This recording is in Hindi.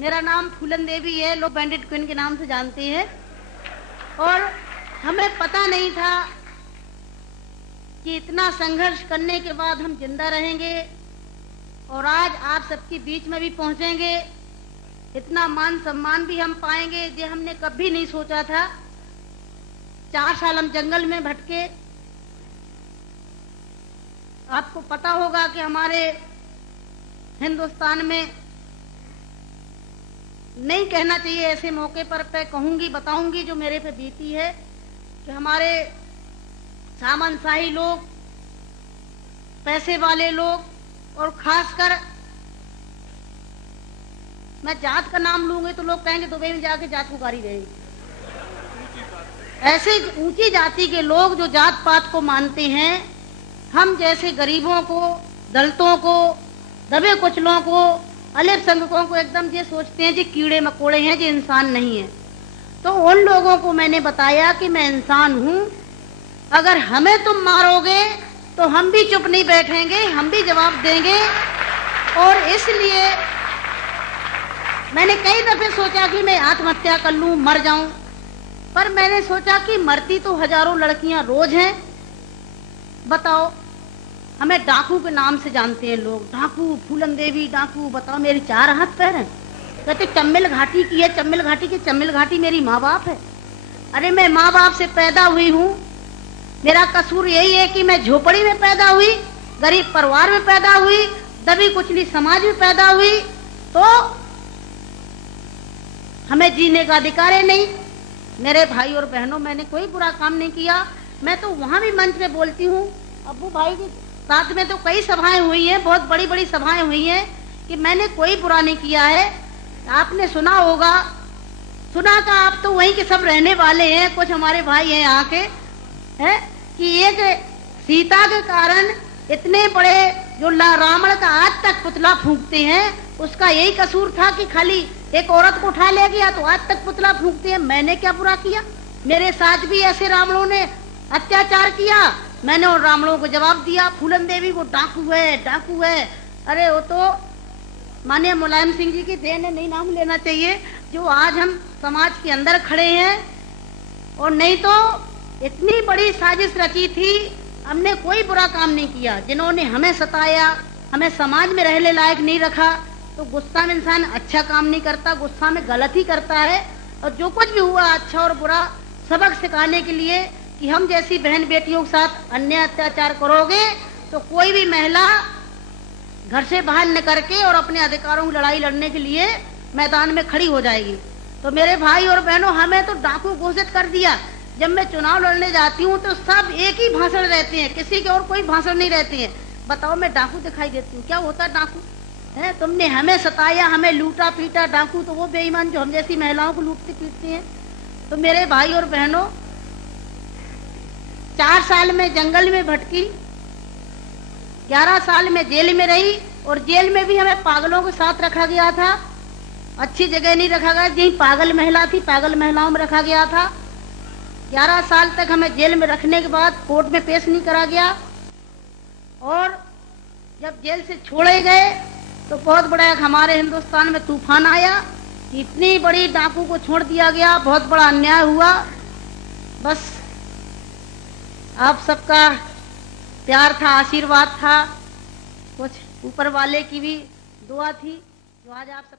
मेरा नाम फूलन देवी है, लोग बैंडिट क्वीन के नाम से जानते हैं। और हमें पता नहीं था कि इतना संघर्ष करने के बाद हम जिंदा रहेंगे और आज आप सबके बीच में भी पहुंचेंगे, इतना मान सम्मान भी हम पाएंगे, ये हमने कभी नहीं सोचा था। 4 साल हम जंगल में भटके। आपको पता होगा कि हमारे हिंदुस्तान में नहीं कहना चाहिए ऐसे मौके पर, मैं कहूंगी, बताऊंगी जो मेरे पे बीती है कि हमारे सामंतशाही लोग, पैसे वाले लोग और खासकर मैं जात का नाम लूंगी तो लोग कहेंगे दुबई में जाके जात पुकारी रहेगी। ऐसे ऊंची जाति के लोग जो जात पात को मानते हैं, हम जैसे गरीबों को, दलितों को, दबे कुचलों को, अल्पसंख्यकों को एकदम ये सोचते हैं जी कीड़े मकोड़े हैं, जी इंसान नहीं है। तो उन लोगों को मैंने बताया कि मैं इंसान हूं, अगर हमें तुम मारोगे तो हम भी चुप नहीं बैठेंगे, हम भी जवाब देंगे। और इसलिए मैंने कई दफे सोचा कि मैं आत्महत्या कर लूं, मर जाऊं, पर मैंने सोचा कि मरती तो हजारों लड़कियां रोज हैं। बताओ, हमें डाकू के नाम से जानते हैं लोग, डाकू, फूलन देवी डाकू। बताओ, मेरी 4 हाथ पैर हैं। कहते चम्मिल घाटी की है, चम्मिल घाटी की, चम्मिल घाटी मेरी माँ बाप है। अरे मैं माँ बाप से पैदा हुई हूँ, मेरा कसूर यही है कि मैं झोपड़ी में पैदा हुई, गरीब परिवार में पैदा हुई, दबी कुचली समाज में पैदा हुई, तो हमें जीने का अधिकार है नहीं। मेरे भाई और बहनों, मैंने कोई बुरा काम नहीं किया। मैं तो वहां भी मंच पे बोलती हूँ, अब्बू भाई के साथ में तो कई सभाएं हुई हैं, बहुत बड़ी बड़ी सभाएं हुई हैं, कि मैंने कोई बुरा नहीं किया है। आपने सुना होगा, सुना था, आप तो वहीं के सब रहने वाले हैं, कुछ हमारे भाई हैं यहाँ के, है कि एक सीता के कारण इतने बड़े जो रावण का आज तक पुतला फूंकते हैं, उसका यही कसूर था कि खाली एक औरत को उठा ले गया तो आज तक पुतला फूंकते हैं। मैंने क्या बुरा किया? मेरे साथ भी ऐसे रावणों ने अत्याचार किया, मैंने उन रावणों को जवाब दिया। फूलन देवी को डाकू है, डाकू है। अरे वो तो माननीय मुलायम सिंह जी की देन है, नहीं नाम लेना चाहिए, जो आज हम समाज के अंदर खड़े हैं। और नहीं तो इतनी बड़ी साजिश रची थी, हमने कोई बुरा काम नहीं किया। जिन्होंने हमें सताया, हमें समाज में रहने लायक नहीं रखा, तो गुस्सा में इंसान अच्छा काम नहीं करता, गुस्सा में गलत ही करता है। और जो कुछ भी हुआ, अच्छा और बुरा सबक सिखाने के लिए कि हम जैसी बहन बेटियों के साथ अन्याय अत्याचार करोगे तो कोई भी महिला घर से बाहर न करके और अपने अधिकारों की लड़ाई लड़ने के लिए मैदान में खड़ी हो जाएगी। तो मेरे भाई और बहनों, हमें तो डाकू घोषित कर दिया। जब मैं चुनाव लड़ने जाती हूँ तो सब एक ही भाषण रहते हैं, किसी के और कोई भाषण नहीं रहते हैं। बताओ, मैं डाकू दिखाई देती हूँ? क्या होता है डाकू? है, तुमने हमें सताया, हमें लूटा पीटा। डाकू तो वो बेईमान जो हम जैसी महिलाओं को लूटते पीटते हैं। तो मेरे भाई और बहनों, 4 साल में जंगल में भटकी, 11 साल में जेल में रही, और जेल में भी हमें पागलों के साथ रखा गया था। अच्छी जगह नहीं रखा गया, यही पागल महिला थी, पागल महिलाओं में रखा गया था। 11 साल तक हमें जेल में रखने के बाद कोर्ट में पेश नहीं करा गया। और जब जेल से छोड़े गए तो बहुत बड़ा हमारे हिंदुस्तान में तूफान आया, इतनी बड़ी डाकू को छोड़ दिया गया, बहुत बड़ा अन्याय हुआ। बस आप सबका प्यार था, आशीर्वाद था, कुछ ऊपर वाले की भी दुआ थी, जो आज आप सब